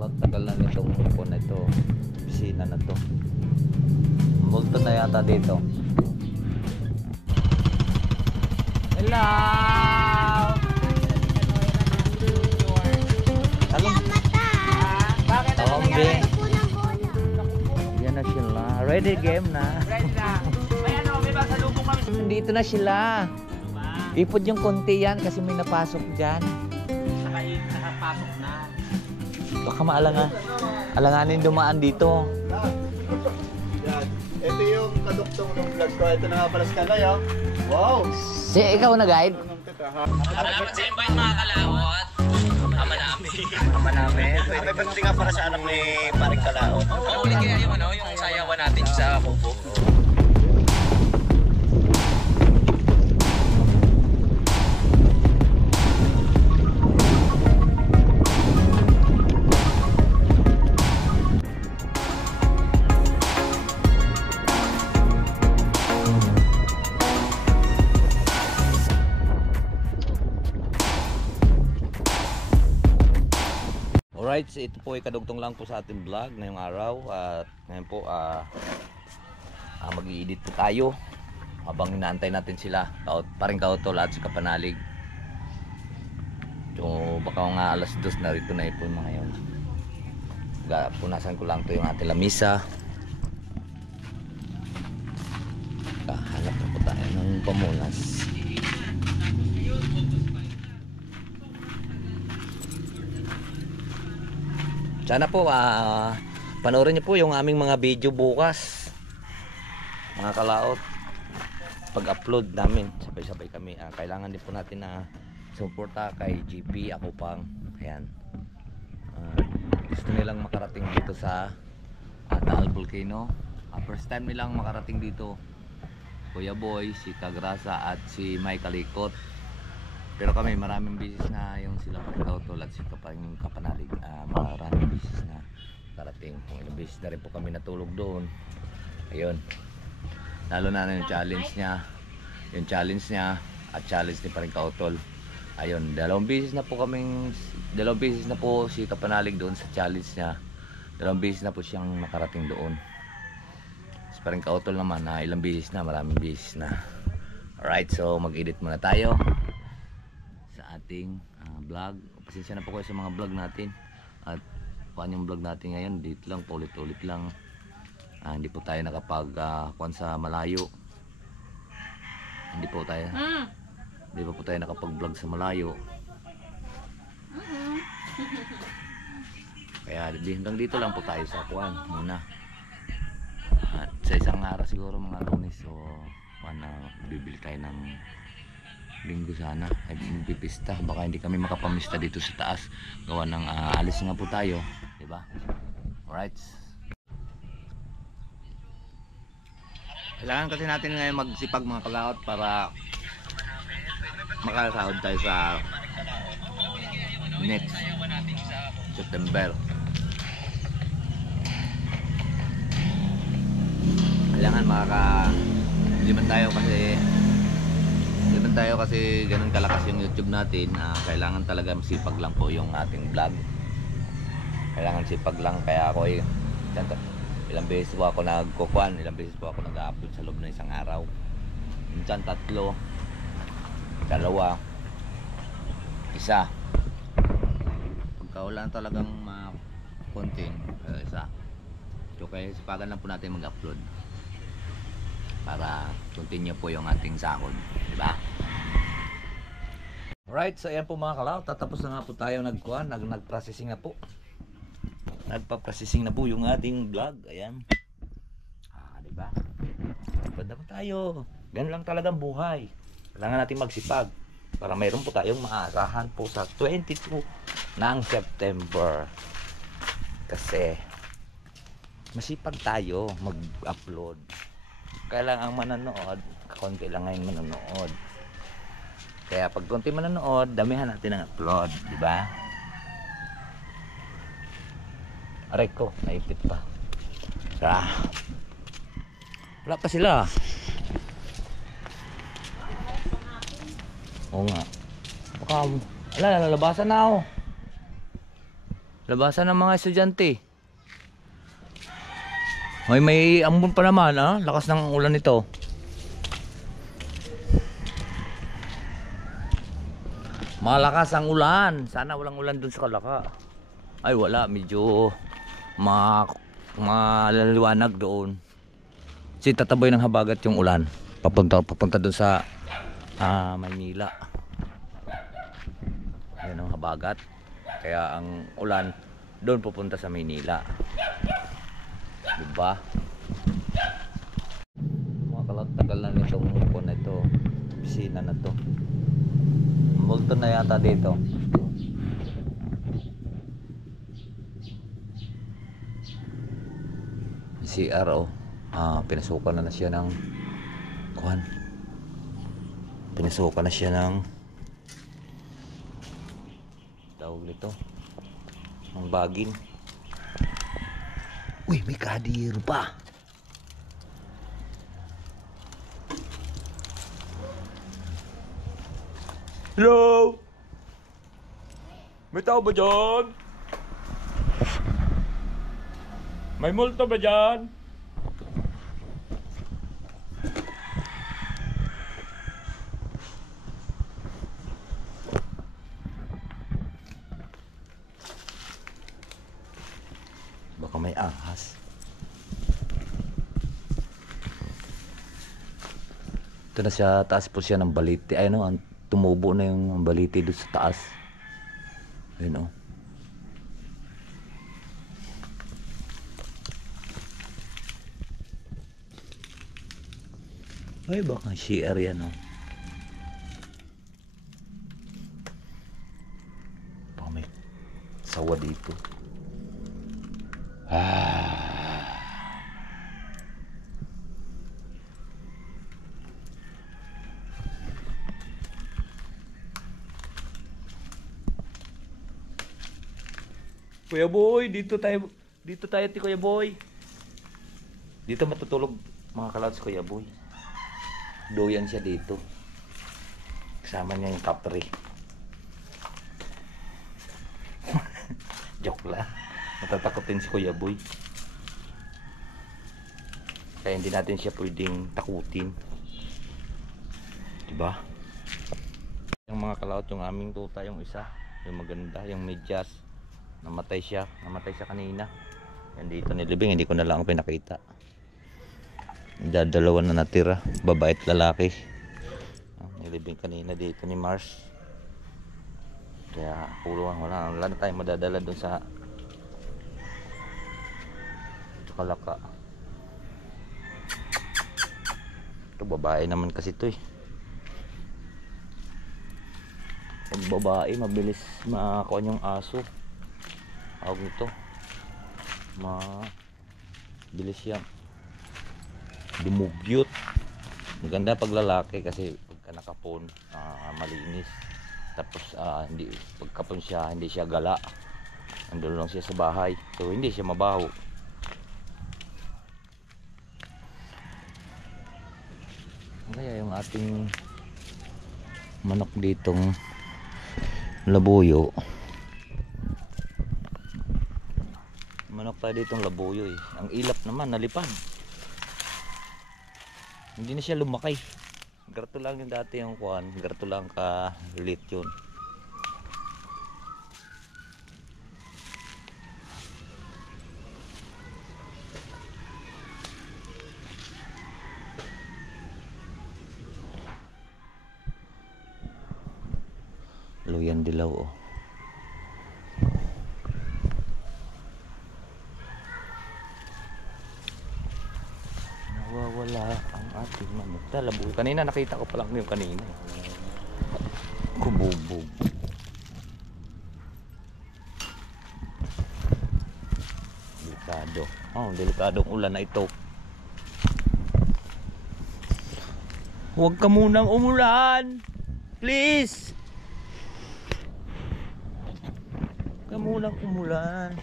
kalot, tagal na nitong po na ito, pisina na to, multo na yata dito. Hello! Bakit ano nangyari? Yan na sila, ready game na. Ready na. May ano, may pasalubong kami. Nandito na sila. Ipod yung konti yan kasi may napasok dyan. Nakapasok na. Baka alanganin dumaan dito. Yan. Ito yung kaduktong ng vlog ko. Ito na nga pala si Kalay, oh. Wow! Ikaw na guide? Salamat sa invite mga kalawot. Ama namin. Ama namin. May birthday nga para sa anak ni Paring Kalao. Ano ulit kaya yung ano, yung sayawan natin sa Kubo? Alright, so ito po ay kadugtong lang po sa ating vlog ngayong araw. At ngayon po mag-i-edit po tayo habang inaantay natin sila, Paring Kautol at si Kapanalig. So baka nga alas 2 na rito na po mga yun. Punasan ko lang to yung ating lamisa. Hanap na po tayo ng pamunas. Sana po panoorin niyo po yung aming mga video bukas, mga kalaot, pag-upload namin sabay-sabay kami. Kailangan din po natin na suporta kay GP ako pang ayan. Gusto nilang makarating dito sa Taal Volcano. First time nilang makarating dito, Kuya Boy, si Kagrasa at si Mike Kalikot. Pero kami maraming business na yung sila Paring Kautol at si Kapanalig, maraming business na karating. Ilang business na rin po kami natulog doon. Ayun, lalo na yung challenge niya at challenge ni Paring Kautol. Ayun, dalawang business na po si Kapanalig doon sa challenge niya. Dalawang business na po siyang nakarating doon. Si Paring Kautol naman ilang business na, maraming business na. Alright, so mag-edit muna tayo ating vlog. Pasensya na po kayo sa mga vlog natin. At paano yung vlog natin ngayon, dito lang, paulit-ulit lang. Hindi po tayo nakapag sa malayo. Hindi pa po tayo nakapag-vlog sa malayo. Kaya hanggang dito lang po tayo sa kuwan muna. At sa isang araw siguro mga Lunes o bibili tayo ng Linggo sana ay magpipista, baka hindi kami makapamista dito sa taas gawa ng alis nga po tayo, di ba? Alright, kailangan kasi natin ngayon magsipag mga kalaot para makasahod tayo sa next September. Kailangan liman tayo kasi ganun kalakas yung YouTube natin. Kailangan talaga sipag lang po yung ating vlog. Kailangan sipag lang. Kaya ako ilang beses po ako nagkukuan, ilang beses po ako nag-upload sa loob ng isang araw. Minsan 3, 2, 1. Pagka wala talagang content, isa. So kaya sipagan lang po natin mag-upload para continue po yung ating sahod, di ba? Alright, so ayan po mga kalaw, tatapos na nga po tayo nag-processing na po. Nagpa-processing na po yung ating vlog, ayan. Di ba? Ganda po tayo. Ganun lang talagang buhay. Kailangan natin magsipag para mayroon po tayong maasahan po sa 22 ng September. Kasi masipag tayo mag-upload. Kaya ang manonood, konti lang ngayon manonood. Kaya pag konti manonood, damihan natin ang upload, di ba? Aray ko, naipit pa. Wala pa sila. Oo nga. Baka, lalabasan na ako. Labasan ng mga estudyante. May ambon pa naman, ah. Lakas ng ulan nito. Malakas ang ulan. Sana walang ulan dun sa Kalaka. Ay wala, medyo malaliwanag doon. Kasi tataboy ng habagat yung ulan. Papunta dun sa Maynila. Yan ang habagat. Kaya ang ulan doon pupunta sa Maynila. Diba? Tagal na nitong muko na ito. Pisina na to. Multo na yata dito. CRO. Pinasukan na siya ng kuhan. Pinasukan na siya ng tawag nito. Ang bagin. Uy, may kadiro pa. Hello? May tao ba dyan? May multo ba dyan? Baka may ahas. Ito na siya, taas po siya ng baliti. Ay no, tumubo na yung baliti doon sa taas. Ayun o. Ay baka shear yan o. Baka may sawa dito. Kuya Boy, dito tayo Kuya Boy. Dito matutulog mga kalats Kuya Boy. Doyan siya dito. Kasama niya yung kapre. Joke lang. Matatakotin si Kuya Boy. Kaya hindi natin siya pwedeng takutin. Diba? Yung mga kalaot, yung aming tuta, yung isa, yung maganda, yung medyas. Namatay siya kanina. Yan dito nilibing, hindi ko na lang pinakita. Dalawa na natira, babae at lalaki. Nilibing kanina dito ni Mars. Kaya puluhan, wala na tayong madadala dun sa Kalaka. Ito babae naman kasi ito eh. Pag babae mabilis makakuha yung aso. Awag nito, mabilis yan dumugyot. Maganda pag lalaki kasi pagka nakapon malinis. Tapos hindi, pagkapon siya hindi siya gala, andun lang siya sa bahay, so hindi siya mabaho. Kaya yung ating manok ditong labuyo, manok tayo ditong labuyo eh. Ang ilap naman nalipad, hindi na siya lumakay. Garto lang yung dati yung kuhan, garto lang ka lit yun. Luyan dilaw oh. Nawawala ang ating manok. Talabo. Kanina nakita ko pa lang yung kanina. Kububog. Delikado. Oh, delikadong ulan na ito. Huwag ka munang umulan. Please. Huwag ka munang umulan.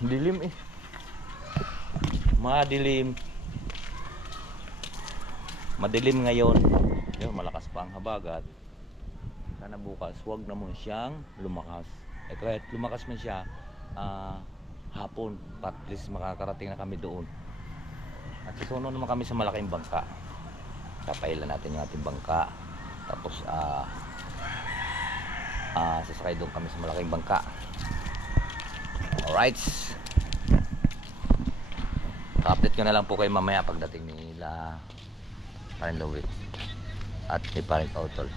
Dilim eh. Madilim. Madilim ngayon. Yun, malakas pa ang habagat. Sana bukas, huwag na muna siyang lumakas. Kahit lumakas man siya, hapon, at least makakarating na kami doon. At susunod naman kami sa malaking bangka. Kapailan natin yung ating bangka. Tapos, sasakay doon kami sa malaking bangka. Alright. Update ko na lang po kayo mamaya pagdating nila Parin Louie at ni Parin Outol.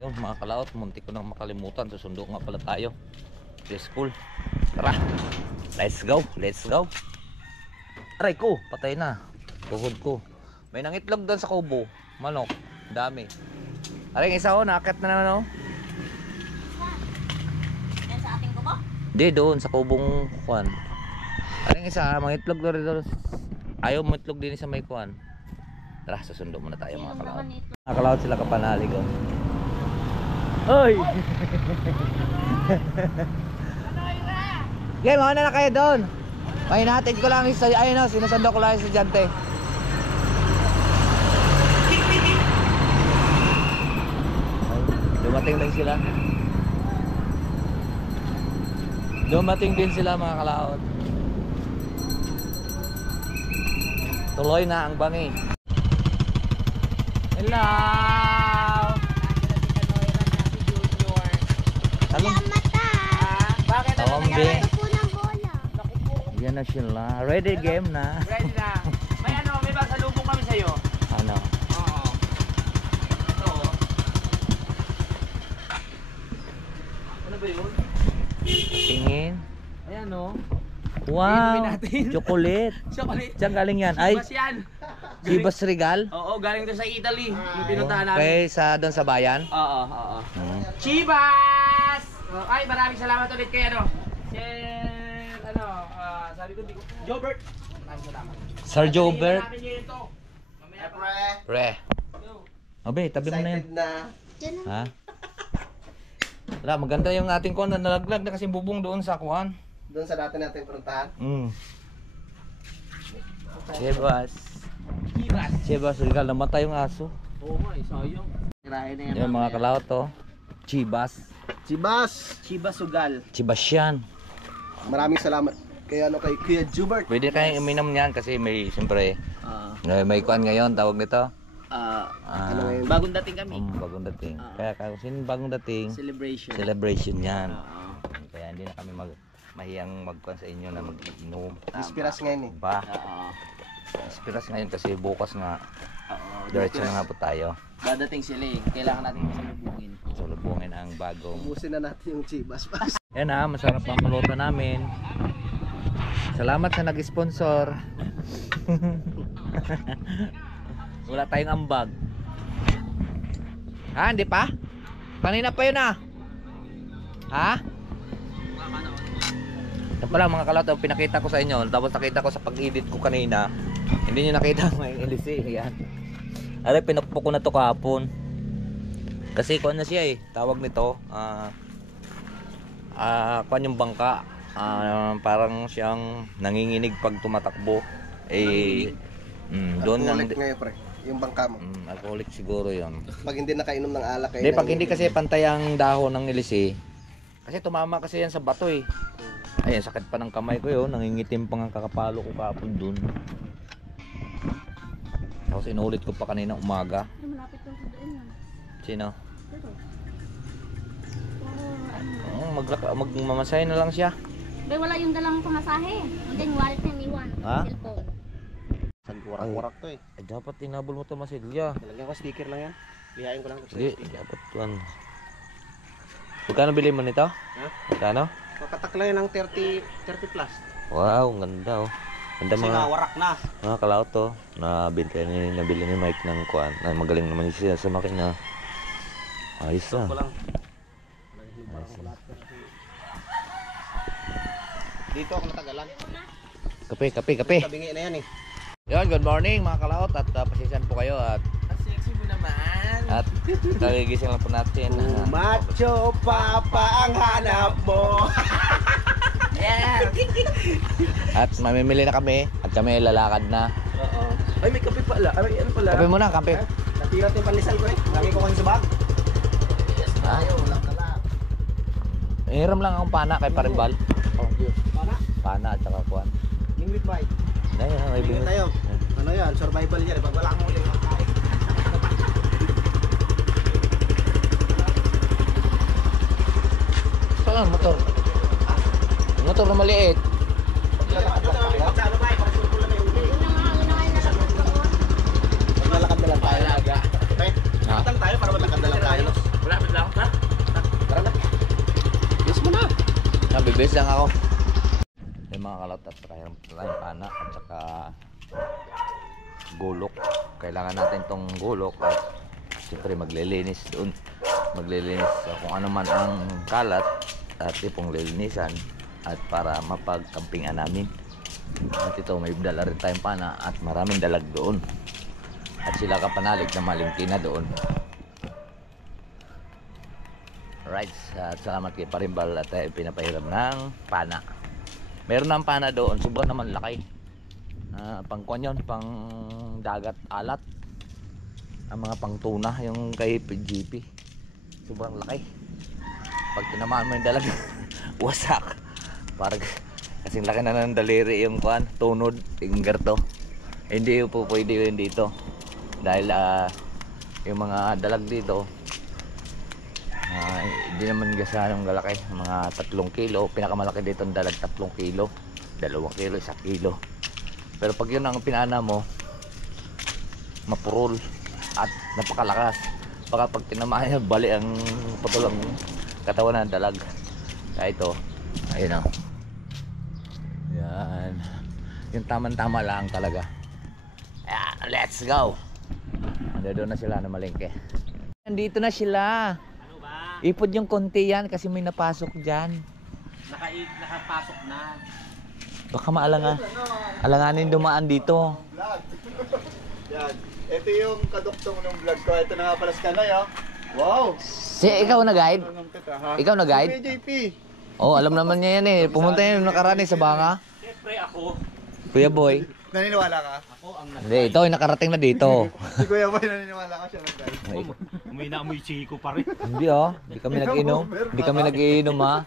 Yung mga kalaot, muntik ko nang makalimutan. Susundo nga pala tayo. Let's school. Tara. Let's go. Let's go. Aray ko, patay na. Tuhod ko. May nangitlog doon sa kubo. Manok. Dami. Aray, isa ko, nakakit na no? Yan sa ating kubo? Di, doon sa kubong kuwan. Aray, isa, mangitlog doon. Ayaw mangitlog din sa may kuwan. Tara, susundo muna tayo mga kalaot. Mga kalaot sila kapanalig. Oy! Game, mauna na kayo doon. May natin ko lang isa, ayun o, sinusundo ko lang yung estudyante. Dumating din sila. Dumating din sila mga kalaot. Tuloy na ang bangi. Hello! Hello! Bakit? Tawambi. Po ng bola. Yan na sila. Ready game na. Ready na. May may pasalubong kami sa'yo. Ano? Oo. Ito. Ano ba yun? Tingin. Ayan o. Wow! Inumin natin. Chocolate. Chocolate. Saan galing yan? Ay, Chivas yan. Chivas Regal? Oo, galing to sa Italy. Yung pinuntahan namin. Okay, doon sa bayan? Oo, oo. Chivas! Ay, maraming salamat ulit kay ano. Sabi ko, Jobert. Maraming salamat. Sir Jobert? Namin ngayon to. Mamaya pa. Pre. Abe, tabi mo na yan. na. Ha? Wala, maganda yung ating kuwan na nalaglag na kasi bubong doon sa kuwan. Doon sa dati natin puntahan. Chivas. Chivas. Chivas Regal, namatay yung aso. Oo nga, sayang. Tirahin na yan. Yung mga kalaot to. Chivas. Chibas. Chivas Sugal. Chivas yan. Maraming salamat kay kay Kuya Jubert. Pwede kayong uminom niyan kasi may, siyempre, Ah, may kuwan ngayon, tawag nito. Ano ngayon? bagong dating kami. Bagong dating. Kaya kung bagong dating, Celebration. celebration yan. Oo. Kaya hindi na kami mahiyang magkuhan sa inyo na mag-inom. Inspiras ngayon eh. Ba? Oo. Inspiras ngayon kasi bukas nga, Oo. diretso na nga po tayo. Dadating sila eh. Kailangan natin masalubungin. Sulubungin ang bagong. Ubusin na natin yung Chibas. Yan ha, masarap ang maluto namin. Salamat sa nag-sponsor. Wala tayong ambag. Ha, hindi pa? Kanina pa yun ah. Ha? Yan pala mga kalaot, pinakita ko sa inyo. Tapos nakita ko sa pag-edit ko kanina. Hindi nyo nakita may ilisi. Yan. Aray, pinukpok ko na to kahapon. Kasi kuan na siya eh. Tawag nito. Kuan yung bangka. Parang siyang nanginginig pag tumatakbo. Eh, doon lang. Alcoholic ngayon pre. Yung bangka mo. Alcoholic siguro yon. Pag hindi nakainom ng alak kayo. Hindi, pag hindi kasi pantay ang dahon ng ilisi. Kasi tumama kasi yan sa bato eh. Ayun, sakit pa ng kamay ko yun. Nangingitim pa ang kakapalo ko kahapon dun. Tapos inulit ko pa kanina umaga. Malapit lang sa doon yan. Sino? Pero, Magmamasay na lang siya. Bay, wala yung dalang pamasahe. Hindi, yung wallet na yung iwan. Ha? Cellphone. Warak-warak to eh. Ay, dapat tinabol mo ito masilya. Nalagyan ko sticker lang yan. Lihain ko lang. Sige, dapat tuwan. Magkano bili mo nito? Ha? Magkano? Kakatak lang yan ng 30 plus. Wow, ang ganda oh. Ganda Kasi mga warak na. kalaot to. Nabili ni Mike ng kuan. Ay, magaling naman siya sa makina. Ayos na. Ko lang. Ayos na. Dito ako natagalan. Kape. Tabingi na yan eh. Yun, good morning mga kalaot at pasensyahan po kayo at Ang sexy mo naman. nagigising lang po natin. Macho papa ang hanap mo. Yes. At mamimili na kami at kami lalakad na. Oo. Ay, may kape pala. Ay, ano pala? Kape muna, kape. Natira yung pandesal ko eh. Lagi ko kasi sa bag. Ha? Walang kala. Hiram lang akong pana kay Parimbal. Pana? Pana at saka kuwan. Lingwit ba? Dahil may Lingwit tayo. Ano yan? Survival yan. Pag wala kang uling makain. Saan ang motor? Motor na maliit. Maglalakad na lang tayo. Sa ano ba? Para sulpul na may uli. Yun ang nalagay doon. Maglalakad na lang tayo. Alaga. Okay? Ha? Lakad tayo para maglakad na lang tayo. Malapit lang, ha? Tara na. Yes mo na. Nabibis lang ako. May mga kalot at tayong pana at saka gulok. Kailangan natin tong gulok at siyempre maglilinis doon. Maglilinis kung ano man ang kalat at ipong lilinisan at para mapagkampingan namin. At ito may dala rin tayong pana at maraming dalag doon. At sila kapanalig na malingki na doon. Right, at salamat kay Parimbal at pinapahiram ng pana. Meron ng pana doon, sobrang naman laki. Pang kuwan yun, pang dagat alat. Ang mga pang tuna, yung kay PGP. Sobrang laki. Pag tinamaan mo yung dalag, wasak. Parang kasing laki na ng daliri yung kuwan, tunod, yung garto. Hindi po pwede yun dito. Dahil yung mga dalag dito, hindi naman gasanong galaki, mga 3 kilo. Pinakamalaki dito ang dalag 3 kilo, 2 kilo, 1 kilo. Pero pag yun ang pinana mo, mapurol at napakalakas. Baka pag tinamaan niya, bali ang putulang katawan ng dalag. Kaya ito, ayun o. Yan. Yung tamang-tama lang talaga. Ayan, let's go. Ando na sila na malingke. Nandito na sila. Ipod yung konti yan kasi may napasok dyan. Nakapasok na. Baka alanganin dumaan dito. Vlog. Yan. Ito yung kaduktong ng vlog ko. Ito na nga pala si Kanoy, oh. Wow. Ikaw na guide? Ikaw na guide? Si JP. Oh, alam naman niya yan eh. Pumunta yan yung nakarani sa banga. Siyempre ako. Kuya Boy. Naniniwala ka? Hindi, ito ay nakarating na dito. Si Kuya Boy naniniwala ka siya nag-guide. Ay, Umuwi na amoy chiko pa rin. hindi oh. Hindi kami nag-inom. Hindi kami nag-iinom ha.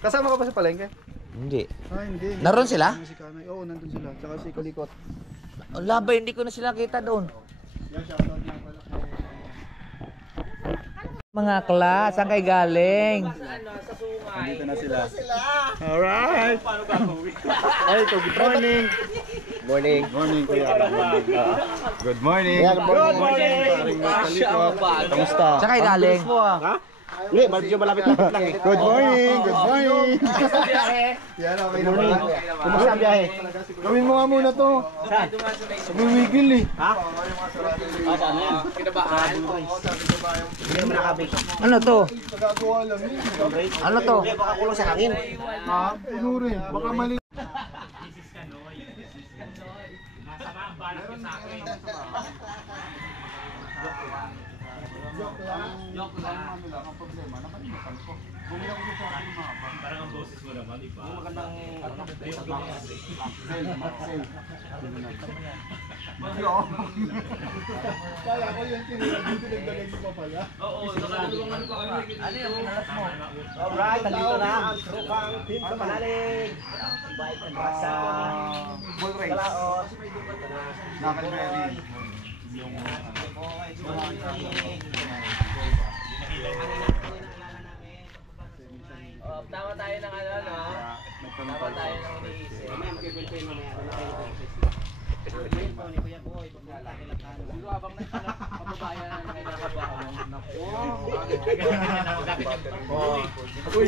Kasama ka ba sa palengke? Hindi. Ah, hindi. Naroon sila? Si Kanoy. Oo, nandun sila. Tsaka si Kalikot. Ang labay, hindi ko na sila kita doon. Yan, shoutout nga pala kay... Mga klas, saan kayo galing? Nandito na sila. Alright! Paano gagawin? Ay, good morning! Morning. Morning, Kuya. Good morning! Good morning! Paring Kalikot. Kamusta? Saan kayo galing? Hindi, medyo malapit-lapit lang eh. Good morning! Good morning! Yan, okay na ba? Kumusta ang biyahe? Gawin mo nga muna to. Saan? Bumigil eh. Ha? Kinabaan. Hindi naman nakabig. Ano to? Nagagawa lang eh. Ano to? Baka kulo sa hangin. Ha? Puno rin. Baka mali. Joke lang. Ano lang ang problema? Nakalimutan ko. Bumili ako sa akin mga bang. Parang ang boses mo naman, iba. Yung magandang Maxel. Kaya ko yung tinira dito nagdalag mo pa pala. Oo, nakalulungan pa kami. Ano yung pinalas mo? Alright, nandito na ang trupang team sa Panalig. Bike and sa bull race. Kalaos. Nakalberry. Yung Tama tayo ng ano, no? Tama tayo ng iniisip. Siguro habang nagpapabayan na nagkakabahan. Uy.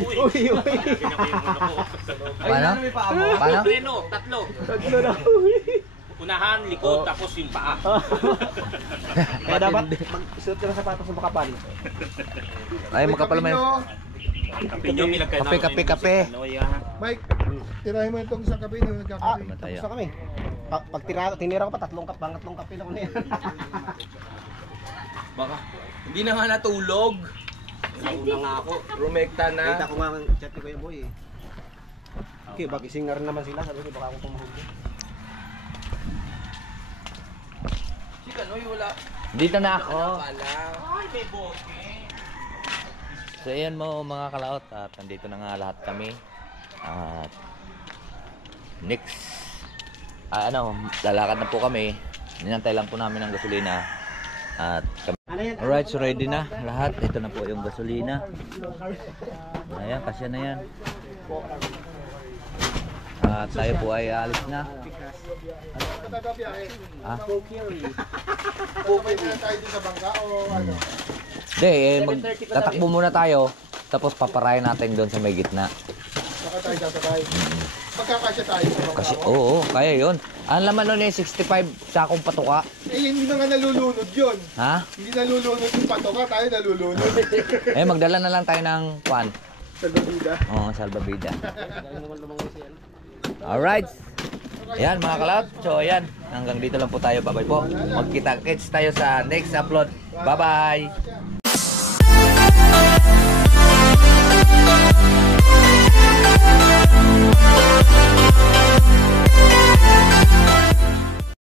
Paano? Paano? Treno, tatlo. Unahan, likod, tapos yung paa. Kaya dapat magsuot ka ng sapatos sa makapal. Ay, makapal mo yun. Kape nyo, pinagkainan. Kape. Mike, tirahin mo itong isang kape nyo. Nagkakape. Mataya. Tapos na kami. Pag tinira ko pa, 3 cup, pangatlong kape na ko na yan. Baka, hindi na nga natulog. Nauna nga ako. Rumekta na. Kita ko nga ang chat ni Kuya Boy eh. Okay, bagising na rin naman sila. Sabi ko baka ako tumahog. Uy, wala. Dito na ako. Pala. So ayan mo mga kalaot at nandito na nga lahat kami. At next lalakad na po kami. Ninantay lang po namin ang gasolina. At kami. Alright, so ready na lahat. Ito na po yung gasolina. Ayan, kasya na yan. At tayo po ay alis na. Ah? Pupay na tayo dito sa bangka o ano? Hindi, tatakbo muna tayo. Tapos paparayan natin doon sa may gitna. Saka tayo sasakay. Pagkakasya tayo sa bangka Kasi, mo. oo, kaya yun. Ang laman nun eh, 65 sakong patuka. Eh, hindi na nga nalulunod yun. Ha? Hindi nalulunod yung patoka, tayo nalulunod. Eh, magdala na lang tayo ng kwan. Sa Gabida. Oo, salbabida. Alright. Ayan mga kalab. So ayan, hanggang dito lang po tayo. Bye-bye po. Magkita-kits tayo sa next upload. Bye-bye.